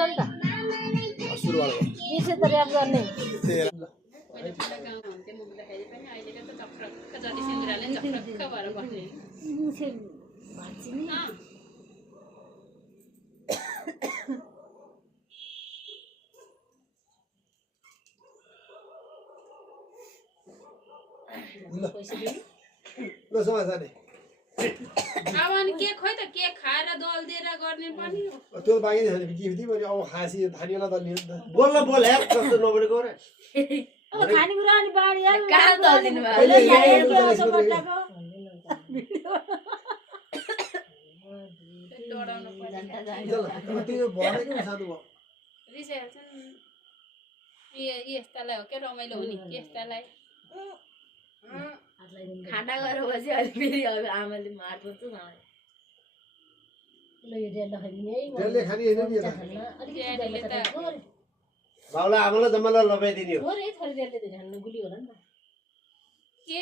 सुरुवात हो यसै त र्याप गर्ने ल समाज अब अनि के खोइ त के खाएर दल दिएर गर्ने पनि त्यो त बाँकी छैन गिफ्ट मैले अब खासी थानीला दल्ने बोल न बोल यार कस्तो नबोलेको रे अब खानेकुरा अनि बाढी हाल कहाँ दलिदिनु भयो डराउनु त्यो भनेको साधु भयो रिसाइहाल्छन् यस्तालाई हो क्या रमाइलो हुने यस्तालाई खाना गरेर बसी अहिले फेरि अब आमाले मार्छ त ल यो डेल खाइदिने है डेलले खाने हैन नि यता ड्याडीले त बाउला आमालाई जम्मालाई लपाइदिने हो थोरै थोरै डेलले त खानु गुली होला नि त के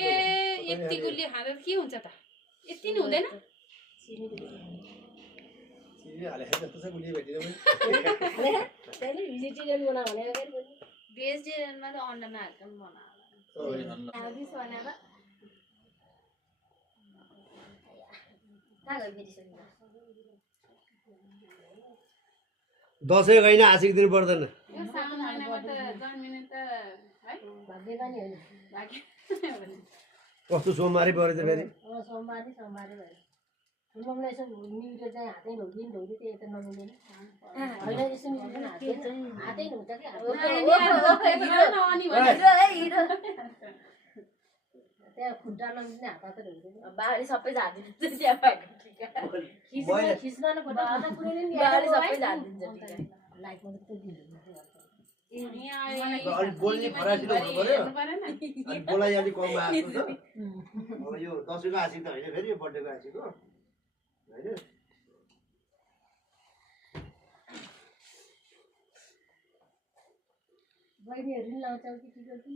यति गुलियो खाँदा के हुन्छ त यति नि हुँदैन सिरी हाले जस्तो छ गुली भेटिन त्यसले भेजिटेरियन बना भने फेरि भेजिटेरियनमा त अन्डा नहाल्कन बनायो आदिस बनाएर कहाँ गयो फेरि सुन्नु दसैँ गइन आशिक दिन पर्दैन यो साउन महिनामा त जन्मिने त है भाग्यका नि होइन भाग्य भने कस्तो सोमबारे पऱ्यो त फेरि सोमबारे भयो फुलबमलाई यसो न्युजले चाहिँ हातै ढोकिन ढोकी त्यो त नमिल्दैन होइन यसो न्युजले हातै ढोक्छ कि त्यहाँ खुट्टा नमिल्ने हात त ढोक्दैन बारी सबै झादिन्छ त्यहाँ भएको खिच्न न खुट्टा पुरै नि बारी सबै झादिन्छ लाइफमा त त्यो अलिक बोल्ने फरासिलो हुनु पर्यो अनि बोलाइ अलिक कम आएको छ अब यो दसैँको आशिक त होइन फेरि यो बर्थडेको आशिक हो होइन बहिनीहरू नि लाउँछ कि के गर्छ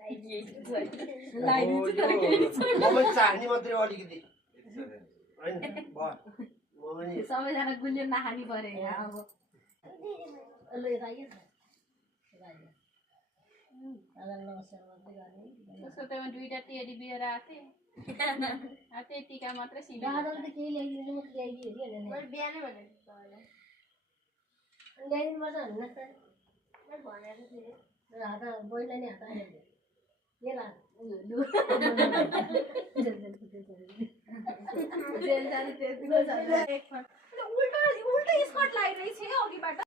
म चाख्ने मात्रै अलिकति होइन सबैजना गुलियो नखानी पऱ्यो अब ल यता आइयो नमस्कार मात्रै गर्ने त्यसको त दुईटा टेडी बियर आथे त्यही टिका मात्रै सिधै गाडल त केही ल्याइदिनु म ल्याइदियो हेरि मैले बिहानै भनेको ल्याइदिनु पर्छ भन्नु त भनेर फेरि हात बहिनीलाई नि हात आइहाल्यो के ला उल्टा स्कट लगाइरहेछ अघिबाट